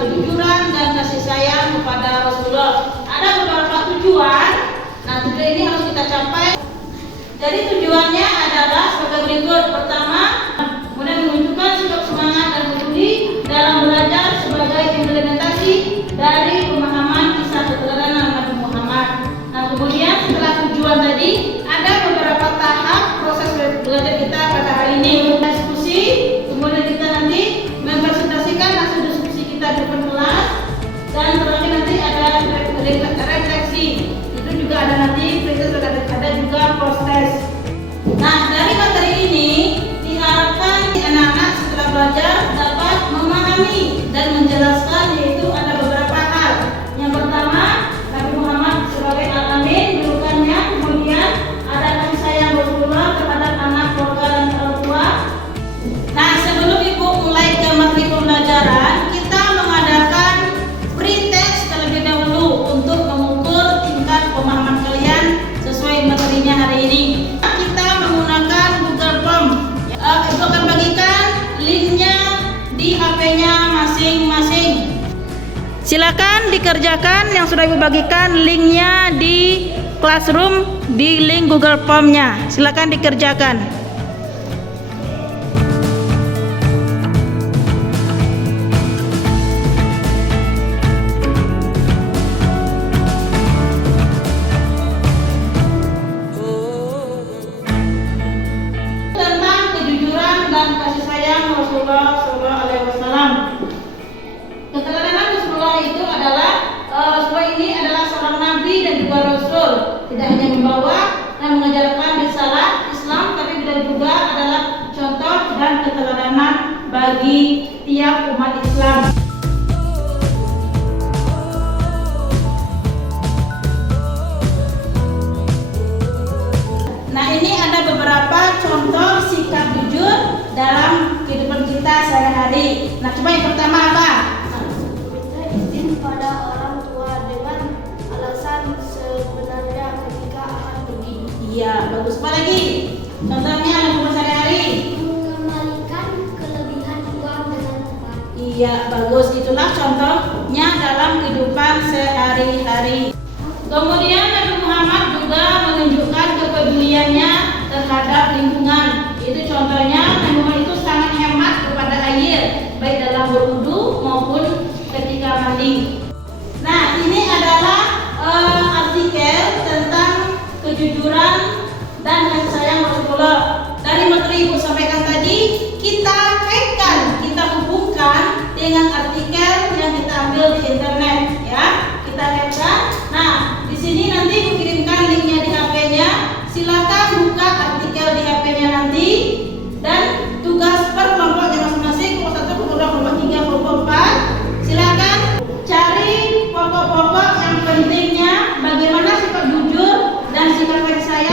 kejujuran dan kasih sayang kepada Rasulullah. Ada beberapa tujuan. Nah, tujuan ini harus kita capai. Jadi tujuannya adalah sebagai berikut. Pertama, kemudian menunjukkan sikap semangat dan peduli dalam belajar sebagai implementasi dari pemahaman kisah keteladanan Nabi Muhammad. Nah, kemudian setelah tujuan tadi, ada beberapa tahap proses belajar kita pada hari ini. Diskusi, kemudian kita nanti mempresentasikan hasil diskusi kita di depan kelas, dan terakhir nanti ada refleksi. Itu juga ada nanti ada juga proses. Nah, dari materi ini diharapkan anak-anak setelah belajar dapat memahami dan menjelaskan, yaitu ada beberapa hal. Yang pertama, Nabi Muhammad sebagai alamin bukannya, kemudian ada kasih sayang Rasulullah terhadap anak, keluarga dan orang tua. Nah, sebelum Ibu mulai ke materi pembelajaran, kita mengadakan pre-test terlebih dahulu untuk mengukur tingkat pemahaman kalian sesuai materinya hari ini. Kita menggunakan Google Form. Ibu akan bagikan linknya di HP-nya masing-masing. Silakan dikerjakan yang sudah Ibu bagikan linknya di Classroom, di link Google Form-nya. Silakan dikerjakan. Tentang kejujuran dan kasih sayang Rasulullah SAW. Keteladanan Rasulullah itu adalah Rasulullah ini adalah seorang nabi dan juga rasul. Tidak hanya membawa dan mengajarkan risalah Islam, tapi juga adalah contoh dan keteladanan bagi tiap umat Islam. Nah, ini ada beberapa contoh sikap jujur dalam kehidupan kita sehari-hari. Nah, coba yang pertama apa? Meminta izin pada orang tua dengan alasan sebenarnya ketika akan pergi. Iya, bagus. Apa lagi? Contohnya dalam kehidupan sehari-hari. Mengembalikan kelebihan uang dengan tepat. Iya, bagus. Itulah contohnya dalam kehidupan sehari-hari. Kemudian Nabi Muhammad juga menunjukkan kepeduliannya terhadap lingkungan. Itu contohnya Nabi Muhammad itu sangat hemat kepada air, baik dalam berwudu maupun ketika mandi. Nah, ini adalah artikel tentang kejujuran dan kasih sayang Rasulullah. Dari materi Ibu sampaikan tadi, kita kaitkan, kita hubungkan dengan artikel yang kita ambil di internet, ya. Kita kaitkan. Nah, di sini nanti Ibu kirimkan linknya di HP-nya. Silakan buka artikel di HP-nya nanti, dan tugas per kelompoknya masing-masing, kelompok 1, kelompok 2, kelompok 3, kelompok 4. Silakan cari pokok-pokok yang pentingnya, bagaimana sikap jujur dan sikap kasih sayang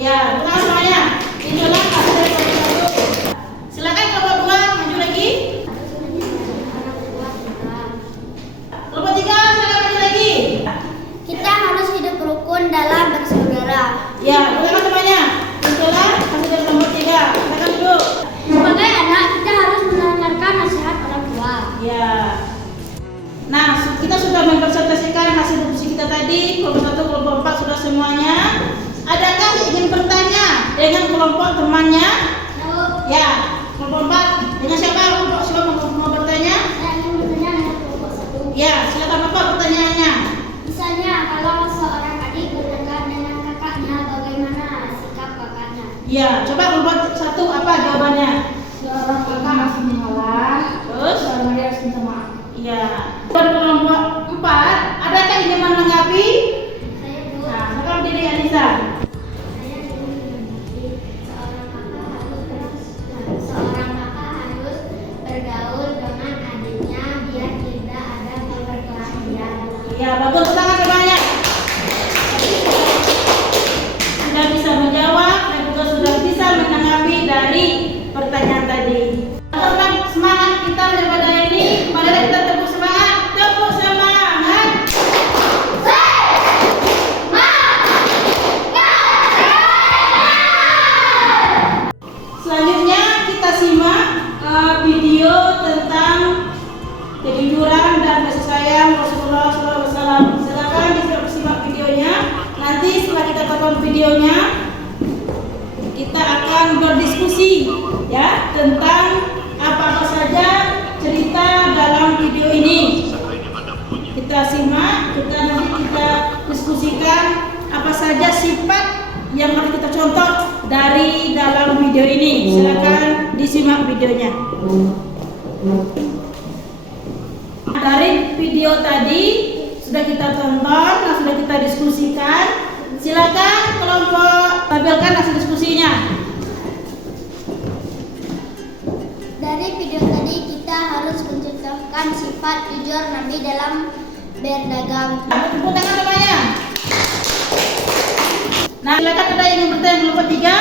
Ya, tepuk tangan semuanya. Itulah hasil dari kelompok 1. Silakan kelompok 2 maju lagi. Kelompok 3 silakan maju lagi. Kita harus hidup rukun dalam bersaudara. Ya, tepuk tangan semuanya. Itulah hasil dari kelompok 3. Silakan duduk. Sebagai anak, kita harus mendengarkan nasihat orang tua. Ya. Nah, kita sudah mempresentasikan hasil diskusi kita tadi. Kelompok 1, kelompok 4 sudah semuanya. Adakah yang ingin bertanya dengan kelompok temannya? Ya, kelompok 4 dengan siapa? Kelompok siapa mau bertanya? Saya ingin bertanya dengan kelompok 1. Ya, silakan Bapak pertanyaannya. Misalnya, kalau seorang adik bertengkar dengan kakaknya, bagaimana sikap kakaknya? Ya, coba kelompok 1 apa jawabannya? Seorang kakak masih menolak. Terus? Seorang adik harus minta maaf. Ya. Pada kelompok 4, adakah yang ingin menanggapi? Saya Bu. Nah, sekarang berdiri Anissa. Saya ingin mengerti seorang kakak harus bergaul dengan adiknya biar tidak ada perkelahian. Ya, bagus, tangan semuanya. Sudah bisa menjawab dan juga sudah bisa menanggapi dari pertanyaan tadi. Tetap semangat kita daripada ini. Mari kita tepuk semangat. Tepuk semangat. Selanjutnya kita simak video tentang kejujuran dan kasih sayang Rasulullah SAW. Silakan disimak videonya. Nanti setelah kita tonton videonya, kita akan berdiskusi ya tentang apa saja cerita dalam video ini. Kita simak, nanti kita diskusikan apa saja sifat yang harus kita contoh dari dalam video ini. Silakan disimak videonya. Dari video tadi sudah kita tonton dan sudah kita diskusikan. Silakan kelompok tampilkan hasil diskusinya. Dari video tadi kita harus mencontohkan sifat jujur Nabi dalam berdagang. Tepuk tangan semuanya. Nah, silakan ada yang ingin bertanya kelompok 3.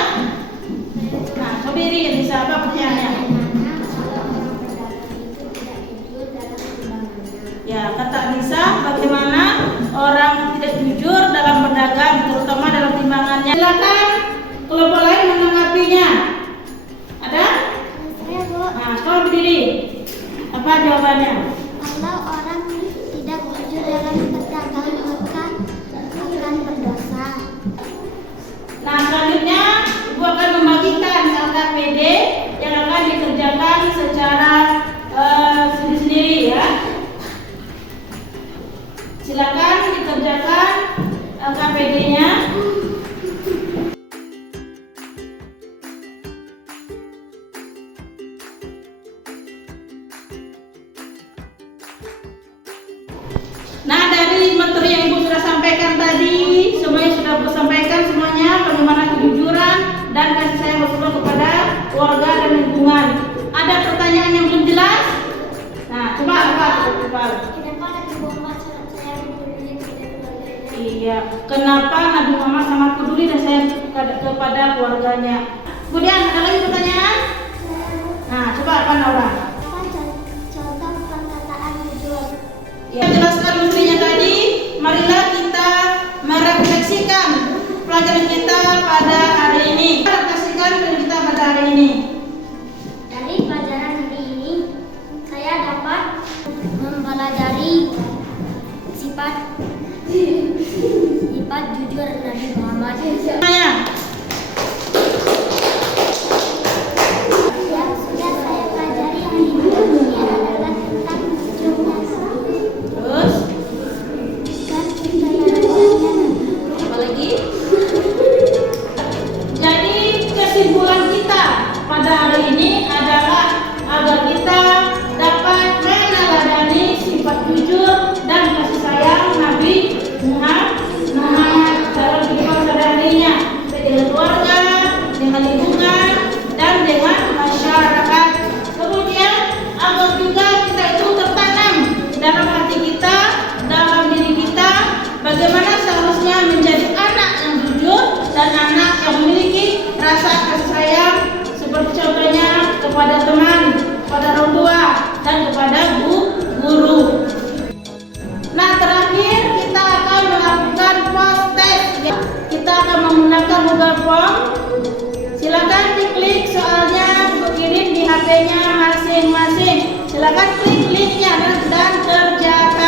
Nah, berdiri ya bisa apa pertanyaannya? Bagaimana kalau orang berdagang itu tidak jujur dalam timbangannya? Ya, kata Nisa, bagaimana orang tidak jujur dalam berdagang, terutama dalam timbangannya. Silakan kelompok lain menanggapinya. Ada? Saya Bu, Nah, sekarang berdiri. Apa jawabannya? kalau orang tidak jujur dalam berdagang akan berdosa. Nah, selanjutnya Ibu akan membagikan LKPD yang akan dikerjakan secara sendiri-sendiri ya. Silakan dikerjakan LKPD-nya. Nah, dari materi yang Ibu sudah sampaikan tadi, semuanya sudah Ibu sampaikan semuanya bagaimana kejujuran dan kasih sayang Rasulullah kepada keluarga dan lingkungan. Ada pertanyaan yang belum jelas? Nah, coba apa? Kenapa Nabi Muhammad saya peduli kepada keluarganya? Iya, kenapa Nabi Muhammad sangat peduli dan sayang kepada keluarganya? Kemudian ada lagi pertanyaan? Nah, coba apa Naura? Apa contoh perkataan jujur? Ya, jelaskan materinya tadi. Marilah kita merefleksikan pelajaran kita pada hari ini. Refleksikan pelajaran kita pada hari ini. Dari pelajaran hari ini, saya dapat mempelajari sifat jujur Nabi Muhammad. Semuanya. Yang sudah saya pelajari hari ini adalah tentang jujurnya Nabi Terus, dan keyakinannya. apa lagi? Jadi kesimpulan kita pada hari ini adalah agar kita dapat meneladani sifat jujur dan kasih sayang Nabi Muhammad dalam kehidupan sehari-harinya, dengan keluarga, dengan lingkungan, dan dengan masyarakat. Kemudian agar juga kita itu tertanam dalam hati kita, dalam diri kita, bagaimana seharusnya menjadi anak yang jujur dan anak yang memiliki form. Silakan diklik soalnya untuk kirim di HP-nya masing-masing. Silakan klik linknya dan kerjakan.